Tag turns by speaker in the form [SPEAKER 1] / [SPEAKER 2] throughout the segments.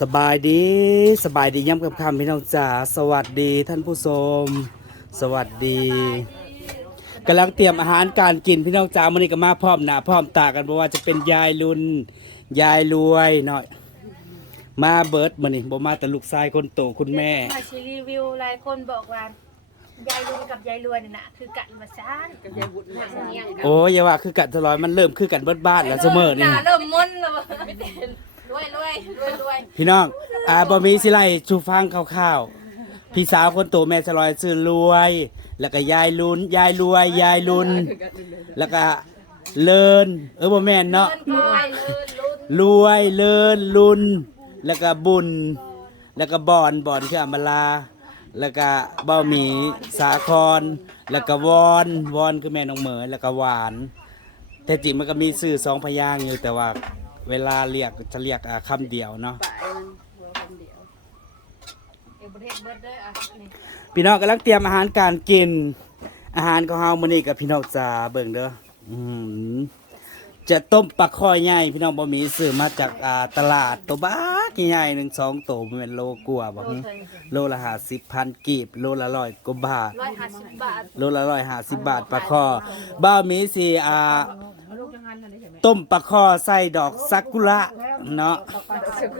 [SPEAKER 1] สบายดีสบายดีย้ำกับคำพี่น้องจ๋าสวัสดีท่านผู้ชมสวัสดีกำลังเตรียมอาหารการกินพี่น้องจ๋ามันนี้ก็มาพร้อมหน้าพร้อมตากันเพราะว่าจะเป็นยายลุนยายรวยหน่อย มาเบิร์ดมันนี่บ่มาแต่ลูกชายคนโตคุณแม่
[SPEAKER 2] มาชีรีวิวหลายคนบอกว่ายายรวยกับยายรวยนี่นะคือกันมาซ่านกับยายบุญมาเนียง
[SPEAKER 1] โอ้ยอย่าว่าคือกันตลอดมันเริ่มคือกันเบิดบ้านแล้วเสมอนี่
[SPEAKER 2] หน้าเริ่มมึนแล้วไม่เต้น รวยรวยรวยรวย
[SPEAKER 1] พี่น้องอ่าบ่มีสิไลชูฟังคร่าวๆพี่สาวคนโตแม่สลอยซื้อรวย แล้วก็ยายลุนยายรวยยายลุน แล้วก็เลินเออบ่แม่นเนาะ
[SPEAKER 2] เงินรวยเลินลุ้น
[SPEAKER 1] รวยเลินลุน แล้วก็บุญ แล้วก็บอนบอนคืออำมาลา แล้วก็เบ้าหมีสาคร แล้วก็วอนวอนคือแม่น้องเหมยแล้วก็หวาน แต่จริงมันก็มีสื่อสองพยางค์อยู่แต่ว่า เวลาเรียกจะเรียกอ่าคำเดียวเนาะ
[SPEAKER 2] เอวประเทศเบิร์ดเด้ออะนี่
[SPEAKER 1] พี่น้องกำลังเตรียมอาหารการกิน อาหารของเฮามื้อนี้กับพี่น้องจ๋าเบิ่งเด้ออืมจะต้มปลาคอยใหญ่พี่น้องบ่มีซื้อมาจากอ่าตลาดตัวบ้ากี่ใหญ่หนึ่งสองตัวบ่แม่นโลกว่าบ่หึโลละ50พันกีบโลละร้อยกว่าบาท
[SPEAKER 2] ร้อยห้าสิบบาท
[SPEAKER 1] โลละร้อยห้าสิบบาทปลาคอบ้ามีสิอ่า ต้มปลาคอใส่ดอกซากุระเนาะ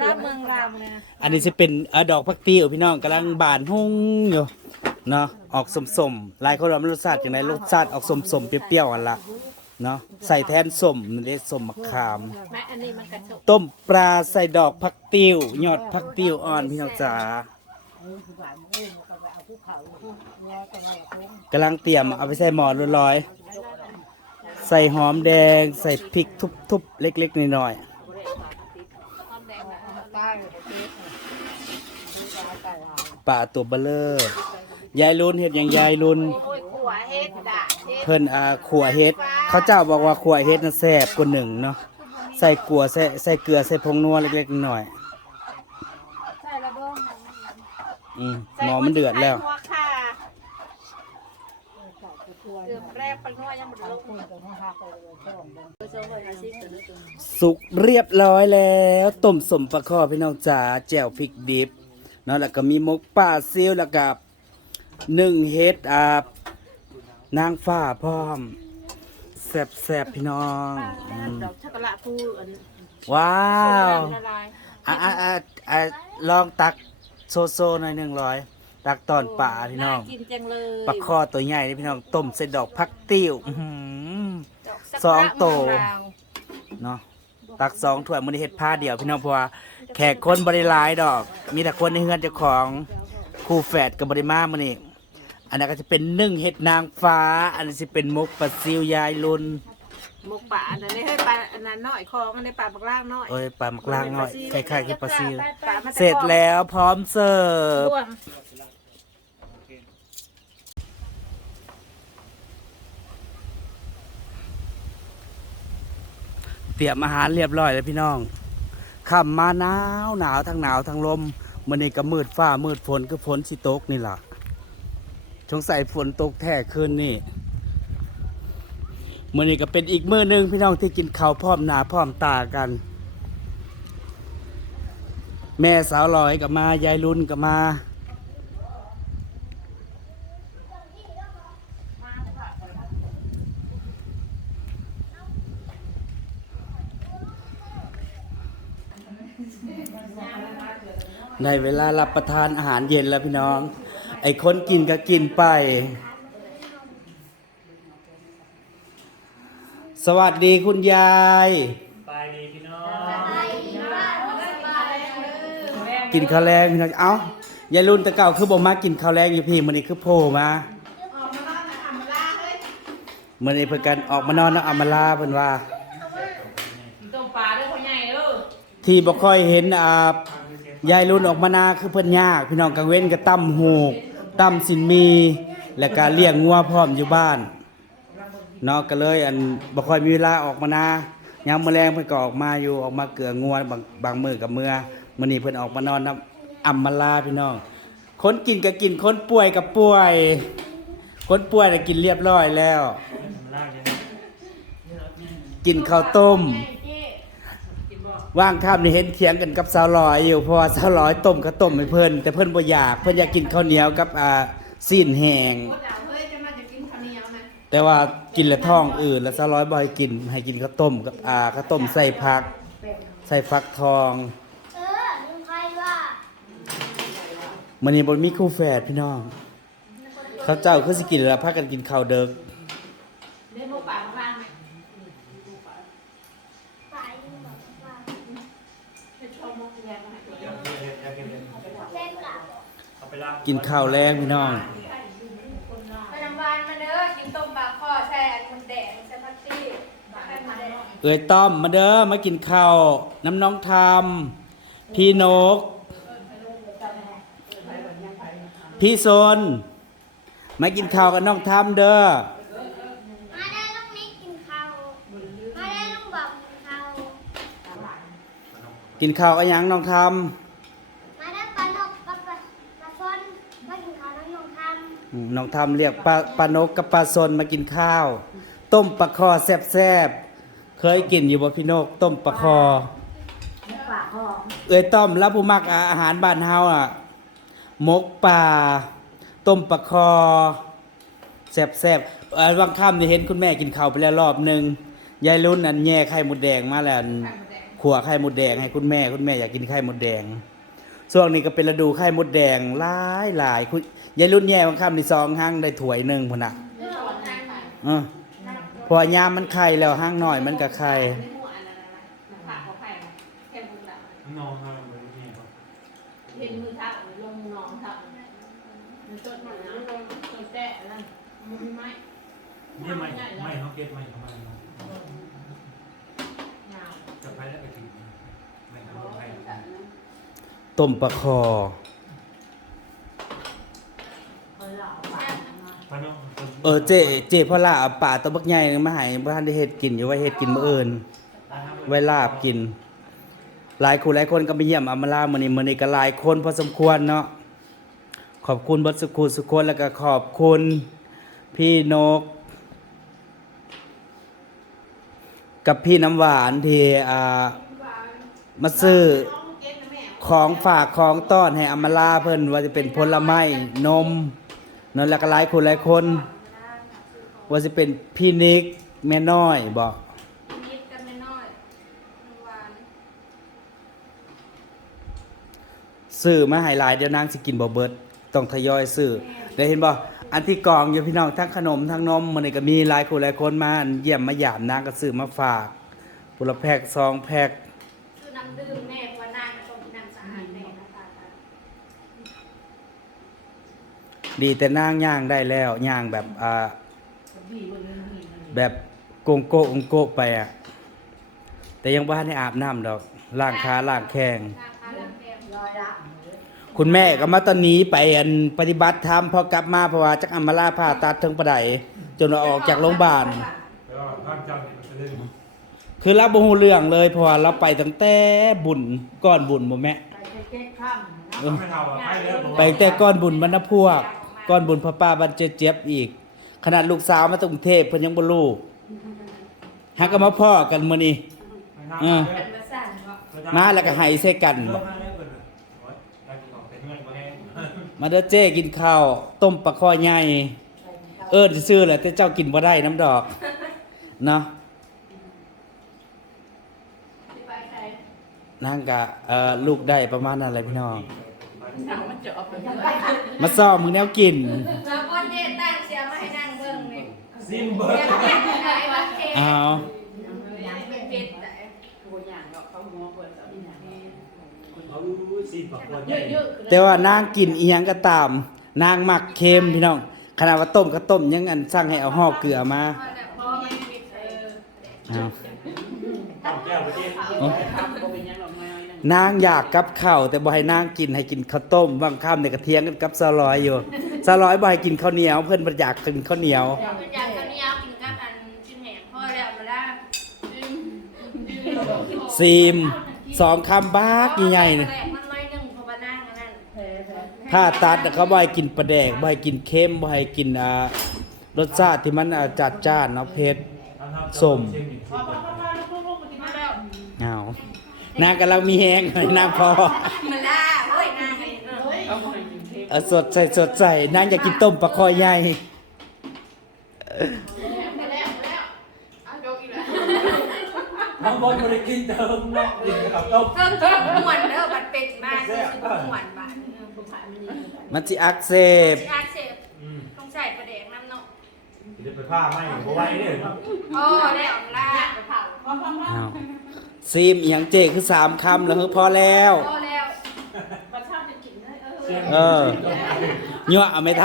[SPEAKER 2] รามเมืองรามเลยนะ
[SPEAKER 1] อันนี้จะเป็นเอ่อดอกพักติ้วพี่น้องกำลังบานหุ่งอยู่เนาะออกสมๆหลายคนว่ามันรสชาติอย่างไรรสชาติออกสมๆเปรี้ยวๆอันละเนาะใส่แทนสมนั่นเองสมมะขาม
[SPEAKER 2] แม่อันนี้มันกระชก
[SPEAKER 1] ต้มปลาใส่ดอกพักติ้วยอดพักติ้วอ่อนพี่น้องจ๋ากำลังเตรียมเอาไปใส่หม้อร้อยๆ ใส่หอมแดง ใส่พริกทุบๆ เล็กๆน้อยๆปลาตัวเบลเลอร์ยายลุนเห็ดอย่างยายลุน
[SPEAKER 2] โอ้ยขัวเฮ็ดด่าเฮ็ด
[SPEAKER 1] เพิ่นอ่าขัวเฮ็ด เขาเจ้าบอกว่าขัวเฮ็ดน่ะแซ่บกว่าหนึ่งเนาะใส่กัวใส่ใส่เกลือใส่ผงนัวเล็กๆหน่อย
[SPEAKER 2] ใส่ระเบิด
[SPEAKER 1] ๆอืมหมอมันเดือดแล้ว
[SPEAKER 2] ใส่หัวค่ะ เกือบแรกปังนัวยังหมดลง
[SPEAKER 1] สุกเรียบร้อยแล้วต้มสมปลาข้อพี่น้องจ๋าแจ่วพริกดิบเนาะแล้วก็มีมกป่าซิวแล้วก็หนึ่งเฮ็ดอ่านางฟ้าพร้อมแซ่บๆพี่น้องอืม
[SPEAKER 2] ดอกช็อกลตฟูอัน
[SPEAKER 1] ว้าว
[SPEAKER 2] ละลาย
[SPEAKER 1] อะอะอะอะลองตักโซโซหน่อยหนึ่งร้อย ตักตอนป่าพี่น้อง
[SPEAKER 2] กินจังเลย
[SPEAKER 1] ปลาคอตัวใหญ่นี่พี่น้องต้มใส่ดอกพักติ้วอื้อหือ
[SPEAKER 2] ดกสัก
[SPEAKER 1] สองโต
[SPEAKER 2] เมืองลาว
[SPEAKER 1] เนาะตักสองถ้วยมันได้เฮ็ดผ้าเดียวพี่น้องเพราะว่าแขกคนบริหลายดอก มีแต่คนในเฮือนเจ้าของคู่แฝดกับบริมามันนี่อันนั้นก็จะเป็นนึ่งเห็ดนางฟ้า อันนี้จะเป็นมุกปลาซิวยายลุน
[SPEAKER 2] หมกป่าอันนั้นให้ปลาอันนั้นน้อยคองอันนี้ปลาบักล่างน้อย
[SPEAKER 1] เอ้ยปลาหมักล่างหน่อยคล้ายๆกับปลาซิว
[SPEAKER 2] ปลามันจะ
[SPEAKER 1] เสร็จแล้วพร้อมเสิร์ฟ
[SPEAKER 2] ร่วง
[SPEAKER 1] รียมอาหารเรียบร้อยแล้วพี่น้องขับมาหนาวหนาวทั้งหนาวทั้งลมมันนี่ก็มืดฟ้ามืดฝนคือฝนสิตกนี่ล่ะสงสัยฝนตกแท้คืนนี่มันนี่ก็เป็นอีกมื้อหนึงพี่น้องที่กินข้าวพร้อมหน้าพร้อมตากัน แม่สาวลอยกับมายายรุ่นกับมา ในเวลารับประทานอาหารเย็นแล้วพี่น้อง ไอ้คนกินก็กินไป สวัสดีคุณยายกินข้าวแรงพี่น้อง เอ้ายายรุ่นแตะเก่าคือบอกมากินข้าวแรงอยู่พี่มันนี้คือโผล่มาเมื่อนี้เพื่อกันออกมานอนนะอัมมาลาเพิ่นว่า
[SPEAKER 2] ต้มปลาด้วยพ่อใหญ่เออ
[SPEAKER 1] ที่บ่ค่อยเห็นอ่า ยายรุ่นออกมานาคือเพิ่นยาก พี่น้องกังเว้นก็ตั้มหูกตั้มสินมี และก็เลี้ยงงัวพร้อมอยู่บ้านเนาะก็เลยอันบ่ค่อยมีเวลาออกมานายามมื้อแรงเพิ่นก็ออกมาอยู่ออกมาเกลืองัวบางบางมื้อกับมื้อมื้อนี้เพิ่นออกมานอนนํอัมมาลาพี่น้อง คนกินก็กินคนป่วยก็ป่วย คนป่วยน่ะกินเรียบร้อยแล้ว กินข้าวต้ม ว่างค่ำนี่เห็นเถียงกันกับสาวลอยอยู่เพราะว่าสาวลอยต้มข้าวต้มให้เพิ่นแต่เพิ่นบ่อยากเพิ่นอยากกินข้าวเหนียวกับอ่าซีนแห้ง
[SPEAKER 3] โคตรเฮ้ยจะมาจะกินข้าวเหนียวนะ
[SPEAKER 1] แต่ว่ากินแล้วท้องอืดแล้วสาวลอยบ่ให้กินให้กินข้าวต้มกับอ่าข้าวต้มใส่ผัก ใส่ฟักทอง
[SPEAKER 4] เออลุงใครว่า
[SPEAKER 1] มื้อนี้บ่มีคู่แฝดพี่น้องเขาเจ้าคือสิกินแล้วพากันกินข้าวเด็ก
[SPEAKER 3] เล่นหมูป่าข้างๆไหม
[SPEAKER 4] ไปบอกว่า
[SPEAKER 3] เป็นชมมงแดงมาให้ตัวเดียว
[SPEAKER 4] เล่นกับ
[SPEAKER 1] กินข้าวแรงพี่น้อง
[SPEAKER 2] ไปน้ำหวานมาเด้อกินต้มปลาข้อแช่อันมันแดงใส่ผักชีใส่มาแดง
[SPEAKER 1] เอ้ยต้อมมาเด้อมากินข้าวน้ำน้องทำพี่นก พี่โซนมากินข้าวกับน้องทำเด้อ
[SPEAKER 4] มาได้ลูกนิกกินข้าวมาได้ลูกบอกกินข้าว
[SPEAKER 1] กินข้าวกับหยังน้องท
[SPEAKER 4] มาได้ปลานกกับปลาปลาฟอนมากินข้าวน้องนงทำ
[SPEAKER 1] อืม น้องทำเรียกปลาปลานกกับปลาโซนมากินข้าว ต้มปลาคอแซ่บๆ เคยกินอยู่บ่พี่นก ต้มปลาคอเอ้ยต้อมรับผู้มักอาหารบ้านเฮาอะหมกป่าต้มปลาคอแซ่บๆเอ่อวังค่ำนี่เห็นคุณแม่กินข้าวไปแล้วรอบหนึงยายรุ่นอันแย่ไข่มดแดงมาแล้วอันขัวไข่มดแดงให้คุณแม่คุณแม่อยากกินไข่มดแดง ช่วงนี้ก็เป็นฤดูไข่มดแดงหลายหลายคุณ ยายรุ่นแย่วังค่ำนี่ซองห้างได้ถ้วยหนึ่งพุ่นน่ะเออพราะว่ายามมันไข่แล้วห้างหน่อยมันก็ไข่
[SPEAKER 3] ในหมูอันนั้นนะผักเขาไข่นะแค่บุญละ
[SPEAKER 5] นอนครับเหมือนนี่ครับ
[SPEAKER 3] เห็นมือทักลงน้องทักมันต้นหนึ่งนะลงต้นแตะนั่นไม้
[SPEAKER 5] นี่ไม่ไม่เขาเก็ตไม่เขาไม่จะไปแล้วไปถึงไม่เขาไป
[SPEAKER 1] ต้มปลาคอ
[SPEAKER 5] พน้อง
[SPEAKER 1] เออเจเจพ่อลาเอาป่าตัวบักใหญ่มาให้บ่ทันได้เฮ็ดกินอยู่ว่าเฮ็ดกินมื้ออื่นไว้ลาบกิน หลายคู่หลายคนก็ไปเยี่ยมอำมาลามื้อนี้มื้อนี้ก็หลายคนพอสมควรเนาะขอบคุณบัดสุขุสุคนแล้วก็ขอบคุณ พี่นก กับพี่น้ำหวานที่อ่ามาซื้อของฝากของต้อนให้อำมาลาเพิ่นว่าจะเป็นผลไม้นมนั่นแหละก็หลายคนหลายคน ว่าจะเป็นพี่นิกแม่น้อยบอก
[SPEAKER 2] นิดกันไม่น้อยน้ำหวาน
[SPEAKER 1] ซื้อมาให้หลายเดี๋ยวนางสิกินบ่เบิดต้องทยอยซื้อได้เห็นบ่อันที่กองอยู่พี่น้องทั้งขนมทั้งนมมันนี่ก็มีหลายคนหลายคนมาเยี่ยมมาหยามนางก็ซื้อมาฝากปุละแพ็กซองแพ็ก
[SPEAKER 2] คือน้ำดื่มแม่เพราะว่าน้ำก็ต้มน้ำสะอาดแม่นะคะ
[SPEAKER 1] ดีแต่นางย่างได้แล้วย่างแบบอ่า แบบโกงโกะโกงโกะไปอะ แต่ยังบ่ทันได้อาบน้ำดอกล้างขาล้างแข้ง
[SPEAKER 2] ราคาเริ่มแพง
[SPEAKER 1] คุณแม่ก็มาตอนนี้ไปอันปฏิบัติธรรมพอกลับมาเพราะว่าจักอัมมาลาผ่าตัดถึงปะไดจนว่าออกจากโรงพยาบาล
[SPEAKER 5] แล้วข้ามเจ้าเนี่ยมันจะเล่น
[SPEAKER 1] คือเราบ่ฮู้เรื่องเลยเพราะว่าเราไปตั้งแต่บุญก้อนบุญบ่แม่เออ
[SPEAKER 5] ไม่เท่าอะไปแล้วผม
[SPEAKER 1] ไปตั้งแต่ก้อนบุญบรรณพวกก้อนบุญพระป้าบันเจเจ็บอีก ขนาดลูกสาวมาจากกรุงเทพเพิ่นยังบ่รู้หาก็มาพ่อกันมื้อนี้
[SPEAKER 5] เออ
[SPEAKER 2] เป็นมาสั่นเนาะ
[SPEAKER 1] มาแล้วก็ให้ใส่กันบ่มาเด้อเจ้กินข้าวต้มปลาคอใหญ่เอิ้นซื่อๆแหละแต่เจ้ากินบ่ได้น้ำดอกเนาะ
[SPEAKER 2] ที่ไปใคร
[SPEAKER 1] นางกะเอ่อลูกได้ประมาณนั้นแหละพี่น้อง
[SPEAKER 3] น้ำมันจะเอาไป
[SPEAKER 1] มาซ่อมมึงแนวกิน
[SPEAKER 2] แล้วก็เจ๊ตั้งเสียมาให้นั่งเบิ่ง นี่
[SPEAKER 5] ซิมเบอร์
[SPEAKER 2] เดี๋ยวเจ๊ไหนวะเจ๊
[SPEAKER 1] อ้าว
[SPEAKER 2] เป็นเผ็ดไหน
[SPEAKER 3] ตัวอย่างเนาะเขาหัวเปิดเอาที่ไหน
[SPEAKER 5] เอาซิมปากวันใหญ่
[SPEAKER 3] เยอะ
[SPEAKER 1] แต่ว่านางกินอีหยังก็ตาม นางมักเค็มพี่น้องขนาดว่าต้มก็ต้มยังอันสั่งให้เอาห่อเกลือมา
[SPEAKER 2] พอแล้วพอมันา
[SPEAKER 1] ว
[SPEAKER 5] แก้วไปที่
[SPEAKER 1] นางอยากกับข้าวแต่บ่ให้นางกินให้กินข้าวต้มบางค่ำเนี่ยก็เถียงกันกับสลอยอยู่สลอยบ่ให้กินข้าวเหนียว เพิ่อนบ่อยากกิน
[SPEAKER 2] ข้าวเหนียว
[SPEAKER 1] ซีมสองคำบากใหญ่ๆนี่
[SPEAKER 2] แรกมันน้อยหนึ่งเพราะว่านั่งอันนั้น
[SPEAKER 1] ถ้าตัดน่ะเขาบ่ให้กินปลาแดกบ่ให้กินเค็มบ่ให้กินอ่ารสชาติที่มันอ่าจัดจ้านเนาะเผ็ดส้ม
[SPEAKER 3] พอพอพอพอลูกๆๆมากินมาแล้ว
[SPEAKER 1] อ้าวนางกำลังมีแฮงนางพอ
[SPEAKER 2] มาล่าโอ้ยนางไงเออ
[SPEAKER 3] เฮ้ย
[SPEAKER 6] เอาหอยกินเค้ก
[SPEAKER 1] เออสดใสสดใสนางอยากกินต้มปลาคอยใหญ่
[SPEAKER 3] มาแล้วมาแล้วเอายกอีกแล้ว
[SPEAKER 5] น้องบอลไม่ได้กินเติมเนาะกินกับต้ม
[SPEAKER 2] เพิ่มเพิ่มหวนเด้อบัดเป็ดมาคือหวนบาด
[SPEAKER 3] ผู้ขายมันนี่
[SPEAKER 1] มันสิอักเสบ
[SPEAKER 2] อาเสพ
[SPEAKER 5] อืม
[SPEAKER 2] ต้องใส่ประเด็กน้ำเนาะ
[SPEAKER 5] เดี๋ยวไปผ้าไหมเอาไว้เนี่ย
[SPEAKER 2] โอ้ได้ออกล่า
[SPEAKER 3] อยากไปเผา
[SPEAKER 6] พอพอพอ
[SPEAKER 1] อ้าวซีมอหย่างเจคือสามคำแล้วเฮ้ยพอแล้ว
[SPEAKER 2] พอแล้ว
[SPEAKER 3] ประชาจะกินได้เออ
[SPEAKER 5] เสียง
[SPEAKER 1] เออยั่วเอาไม่ท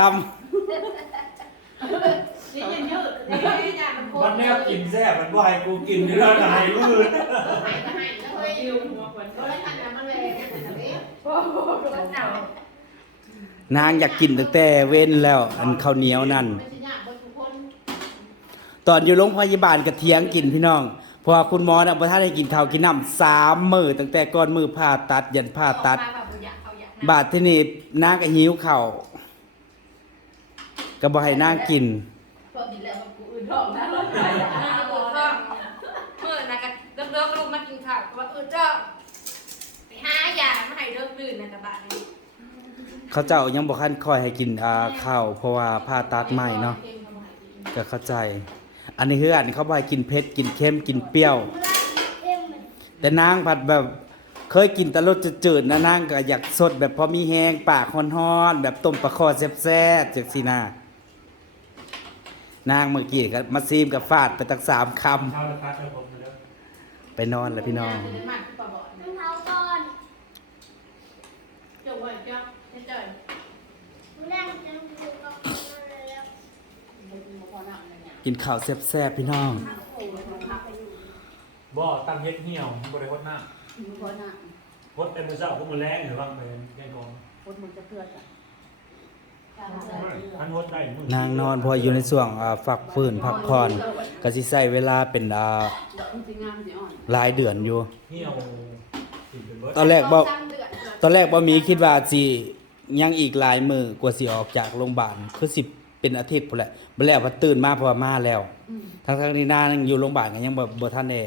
[SPEAKER 3] นี่ยังยืดนี่อยาก มันโค
[SPEAKER 5] มันแนบกินแซ่บมันบ่ให้กูกินเนื้อไหนมืด
[SPEAKER 3] ให้ก็ให้แล้วเฮ้ย
[SPEAKER 6] ยืมหัวคน
[SPEAKER 3] ก็แล้วกันนะมันเลยนะนี่
[SPEAKER 2] หนาว
[SPEAKER 1] นางอยากกินตั้งแต่เว้นแล้ว อันข้าวเหนียวนั่น
[SPEAKER 3] ไม่ใช่ยากบนทุกคน
[SPEAKER 1] ตอนอยู่โรงพยาบาลกระเทียงกินพี่น้องเพราะว่าคุณหมอน่ะบ่ทันให้กินข้าวกินน้ำสามมื้อตั้งแต่ก่อนมื้อผ่าตัดยันผ่าตัด
[SPEAKER 2] มแบบอยากเขาอยาก
[SPEAKER 1] บาดที่นี่นางก็หิวข้าวก็บ่ให้นางกิน
[SPEAKER 3] พอกินแล้วกูอื่นท้องนะรถไฟ
[SPEAKER 2] นางก็ก็เมื่อนะกันเลิกๆลูกมากินข้าวก็ว่าเออเจ้าไปหายามาให้เลิกดื่นนะกระบะนี่
[SPEAKER 1] เขาเจ้ายังบ่คันคอยให้กินอ่าข้าวเพราะว่าผ่าตัดใหม่เนาะก็เข้าใจ อันนี้คืออันเขาบ่ให้กินเผ็ดกินเค็มกินเปรี้ยว
[SPEAKER 4] เอ็ม
[SPEAKER 1] แต่นางผัดแบบเคยกินแต่รสจืดๆนะนางก็อยากสดแบบพอมีแฮงปากฮ้อนๆแบบต้มปลาคอแซ่บๆจังซี่นา นางเมื่อกี้ก็มาซีมกับฟาดไปตั้งสามค
[SPEAKER 5] ข้าวละคัดให้ผมเลยำ
[SPEAKER 1] ไปนอนแล้วพี่น้อง
[SPEAKER 3] จะได้มากกว่าบ่อน
[SPEAKER 4] น้ำเท้าก่อน
[SPEAKER 3] เจ้าไว้เจ้าให้เจ้า
[SPEAKER 4] มือแรกจะดูกับมันเลยแล้ว
[SPEAKER 3] พอหนักเลยเนี่ย
[SPEAKER 1] กินข้าวแซ่บๆพี่น้อง
[SPEAKER 3] โอ้ยมันพักไปอยู่
[SPEAKER 5] บ่ตั้งเฮ็ดเหี่ยวบ่ได้ฮดหน้า
[SPEAKER 3] พอหนัก
[SPEAKER 5] ฮดแต่มื้อเช้าพวกมันแรงหรือว่าเป็นแกงกอง
[SPEAKER 3] คนมันจะเพื่อนอะ
[SPEAKER 5] มั นา
[SPEAKER 1] งนอนพออยู่ในช่วงฝักฟื้นพักผ่อนก็สิใช้เวลาเป็นหลายเดือนอยู่ ตอนแรกบ่
[SPEAKER 2] สามเดือน
[SPEAKER 1] ตอนแรกบ่มีคิดว่าสิยังอีกหลายมือกว่าสิออกจากโรงพยาบาลคือสิเป็นอาทิตย์พุ่นแหละบ่แล้วพอตื่นมาพราะว่ามาแล้ว ทั้งๆที่นางยังอยู่โรงพยาบาลก็ยังบ่บ่ทันได้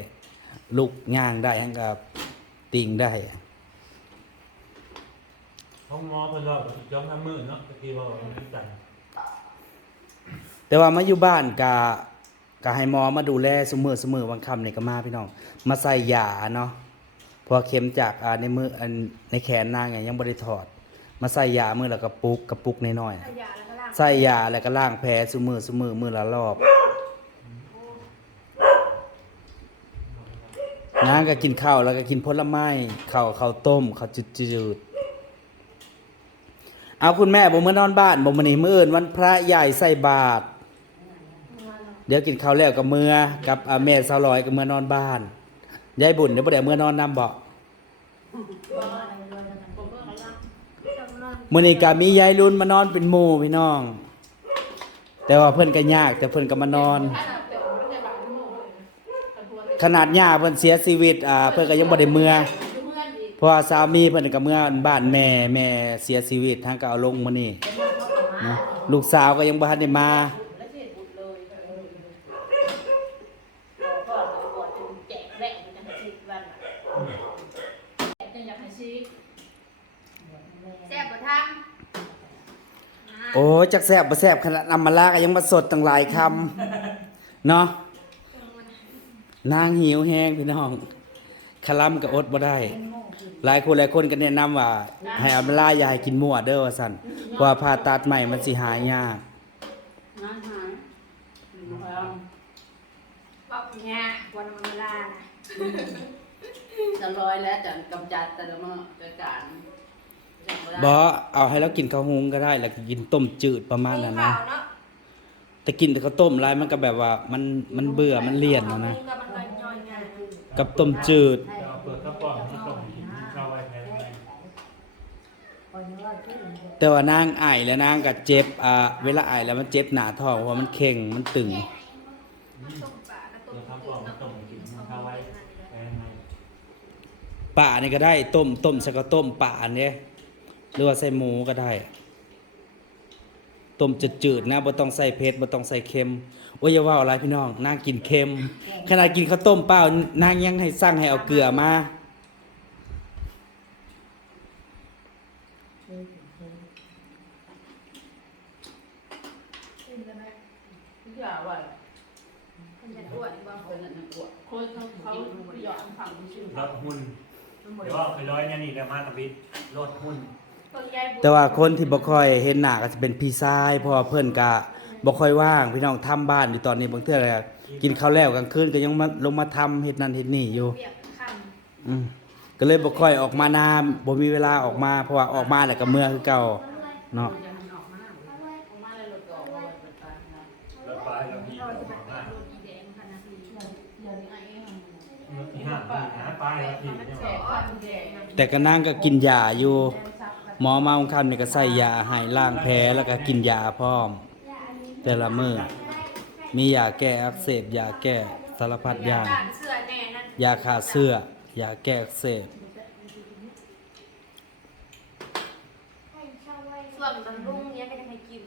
[SPEAKER 1] ลุกย่างได้ยังก็ติงได้
[SPEAKER 5] ห้องหมอเพิ่นว่าย้อมน้ำมือเนาะตะกี้ว่ามันเป็นกัน
[SPEAKER 1] แต่ว่ามาอยู่บ้านก็ก็ให้หมอมาดูแลซุมื้อซุมื้อบางค่ำนี่ก็มาพี่น้อง มาใส่ยาเนาะพราะว่าเข็มจากอ่าในมืออันในแขนนางเนี่ยยังบ่ได้ถอด มาใส่ยามื้อละกระปุกกระปุกน้อยๆ
[SPEAKER 2] ยะแล้วก็ล่าง
[SPEAKER 1] ใส่ยาแล้วก็ล้างแผลซุมือซุมือมือละรอบนางก็กินข้าวแล้วก็กินผลไม้ข้าวข้าวต้มข้าวจืด เอาคุณแม่บ่มื้อนอนบ้านบ่มื้อนี้มื้ออื่นวันพระใหญ่ใส่บาตรเดี๋ยวกินข้าวแล้วก็มื้อกับอาแม่สาวลอยก็มื้อนอนบ้านยายบุญเดี๋ยวบ่ได้มื้อนอนนำบ่มื้อนี้ก็มียายรุ่นมานอนเป็นหมู่พี่น้อง แต่ว่าเพิ่นก็ยาก แต่เพิ่นก็มานอน
[SPEAKER 3] ถ้าเดี๋ยวมันจะบาดจมูกเลยนะกระทวน
[SPEAKER 1] ขนาดย่าเพิ่นเสียชีวิตอ่าเพิ่นก็ยังบ่ได้เมื่อ
[SPEAKER 3] เมื่อนอีก
[SPEAKER 1] เพราะว่าสามีเพิ่นก็เมื่อบ้านแม่แม่เสียชีวิตทางก็เอาลงมื้อนี้นะลูกสาวก็ยังบ่ทันได้มา
[SPEAKER 3] แล้วเสียบุตรเลยรอก่อนรอก่อนจนแจกแหลกมันจะให้ชีวันอะแจกจะอยากให้ชี
[SPEAKER 2] แซ่บบ่ทำ
[SPEAKER 1] โอ้ยจักแซ่บบ่แซ่บขนาดนำมาลาก็ยังมาสดตั้งหลายคำเนาะนางหิวแฮงพี่น้อง คลำก็อดบ่ได้ หลายคนหลายคนก็แนะนำว่า ให้อำมาลาอย่าให้กินมั่วเด้อว่าซั่นเพราะว่าผ่าตัดใหม่มันสิหายยาก
[SPEAKER 3] งานหายอืมเอา
[SPEAKER 2] บอกเนี่ยวันมันเวลานะ
[SPEAKER 3] จะลอยแล้วจะกำจัดแต่ละมื้อจัดการ
[SPEAKER 1] บ่เอาให้เรากินข้าวหุงก็ได้ แล้วก็กินต้มจืดประมาณนั้นนะ
[SPEAKER 2] เนาะ
[SPEAKER 1] แต่กินแต่ข้าวต้มหลายมันก็แบบว่ามันมันเบื่อมันเลี่ยนนะนะ
[SPEAKER 2] กับมันย่อยๆง่าย
[SPEAKER 1] กับต้มจืด
[SPEAKER 5] จะเอาเปิดกระป๋องมาส่งกินข้าวไว้แทนไง
[SPEAKER 1] แต่ว่านางไอายแล้วนางก็เจ็บอ่าเวลาไอายแล้วมันเจ็บหนาท้องเพราะมันเข่งมันตึง
[SPEAKER 2] ป่า
[SPEAKER 5] นี่
[SPEAKER 1] ก็ได้ต้มต้มส่ข้าต้มป่าเนี่ยหรือว่าใส่หมูก็ได้ต้มจืดๆนะบ่ต้องใส่เผ็ดบ่ต้องใส่เค็มโอ้ยอย่าว่าอะไรพี่น้องนางกินเค็มขนาดกินข้าวต้มเปล่านางยังให้สั่งให้เอาเกลือมา
[SPEAKER 3] คนเขาเขาหยอดฝั่งชื่อ
[SPEAKER 5] รถหุ่นเดี๋ยวว่าไปร้อยเนี่ยนี่เดี๋ยวมาตะบิดรถหุ่น
[SPEAKER 1] แต่ว่าคนที่บ่ค่อยเห็นหน้าก็จะเป็นพี่ชายเพราะว่าเพิ่อนก็บ่ค่อยว่างพี่น้องทำบ้านอยู่ตอนนี้บางเทื่อก็กินข้าวแล้วกลางคืนก็ยังมาลงมาทำเฮ็ดนั่นเฮ็ดนี่อยู่
[SPEAKER 2] กค
[SPEAKER 1] อืมก็เลยบ่ค่อยออกมานาบ่มีเวลาออกมาเพราะว่าออกมาแล้วก็เมื่อคือเก่าเนาะ
[SPEAKER 3] มาเลยหลุดออกมาเลยตายนะ
[SPEAKER 5] รถไฟแล้วพี่บอกว่าำ
[SPEAKER 2] อีแดงพันนาที
[SPEAKER 3] เดี๋ยวนี้ไอ้เอง
[SPEAKER 5] รถที่ห้าพี่หาป้ายแล้วพี่เนี่ย
[SPEAKER 3] แฉะความ แต่
[SPEAKER 1] ก็นางก็กินยาอยู่ หมอมาบางคำนี่ก็ใส่ยาให้ล้างแผลแล้วก็กินยาพร้อม แต่ละมือมียาแก้อักเสบยาแก้สารพัดอย่างยาฆ่าเสื้อยาแก้อักเสบ
[SPEAKER 2] ส่วนบำรุงเนี้ยไม่ได้ให้กิน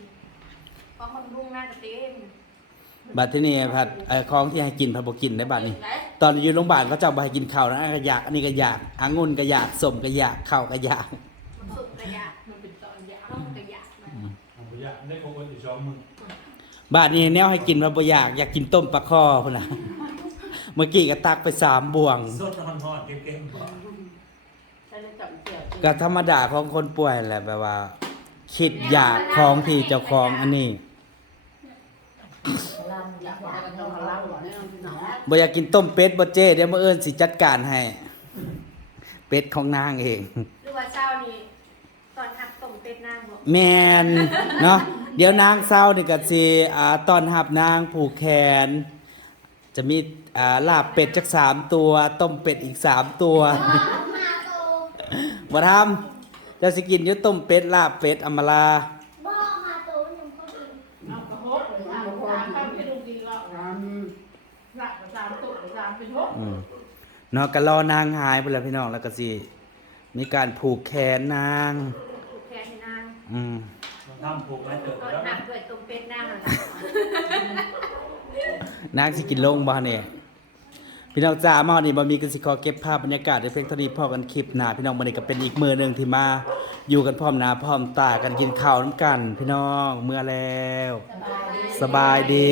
[SPEAKER 2] เพราะบำรุงน่าจะเต็ม
[SPEAKER 1] บัดที่นี่ผัดเอ่อของที่ให้กินผัดบ่กินได้บัดนี้ ตอนอยู่โรงพยาบาลก็จะเอาไปให้กินข้าวนะอันนั้นก็อยากอันนี้ก็อยากองุ่นก็อยากส้มก็อยากข้าวก็อยาก
[SPEAKER 2] สุดกระยะ
[SPEAKER 3] มันเป็นตอนยา
[SPEAKER 2] ต้มกระยะมัน
[SPEAKER 5] ผมอยากได้โคกันอยู่สองมือ
[SPEAKER 1] บาดนี้แนวให้กินผัดบ่อยากอยากกินต้มปลาคอพุ่นน่ะเมื่อกี้ก็ตักไปสามบ่วง
[SPEAKER 5] สดทอดๆเก่งๆบอก
[SPEAKER 3] ฉันเลยจับเสีย
[SPEAKER 1] ก็ธรรมดาของคนป่วยแหละแบบว่า คิดอยากของที่เจ้าของอันนี้
[SPEAKER 3] ลำอยากได้กันทองลำหรอเนี่ยหนา
[SPEAKER 1] บ่อยากกินต้มเป็ดบ่เจ้เดี๋ยวมื้ออื่นสิจัดการให้ เป็ดของนางเอง
[SPEAKER 2] หรือว่าเช้านี้ตอนหักต้มเป็ดนางบอก
[SPEAKER 1] แมนเนาะเดี๋ยวนางเศร้านี่ก็สิอ่าต้อนรับนางผูกแขน จะมีอ่าลาบเป็ดจักสามตัว ต้มเป็ดอีกสามตัว
[SPEAKER 4] มาโต
[SPEAKER 1] มาทำเจะสิกินอยุต้มเป็ดลาบเป็ดอำมาลา
[SPEAKER 4] บ่มาโตหนุ่มเขากิน
[SPEAKER 3] เอากระโหกเลยเอาสามไปไม่ดูดีหรอกรักสามตุกสามเป็นหก
[SPEAKER 1] อืม เนาะก็รอนางหายไปแล้วพี่น้องแล้วก็สิมีการผูกแขนนาง
[SPEAKER 2] ผูกแขนให้นาง
[SPEAKER 1] อืม
[SPEAKER 5] ทำผูกไว้เติบ
[SPEAKER 2] ตอน
[SPEAKER 5] แล้ว
[SPEAKER 2] หักเปิดต้มเป็ดนางอะ
[SPEAKER 1] นางสิกินลงบ่เนี่ยพี่น้องจ้ามาวันนี้บ่มีกสิขอเก็บภาพบรรยากาศในเพียงเท่านี้พอกันคลิปหน้าพี่น้องมื้อนี้ก็เป็นอีกมือหนึงที่มาอยู่กันพร้อมหน้าพร้อมตากันกินข้าวน้ำกัน พี่น้องเมื่อแล้ว สบายดี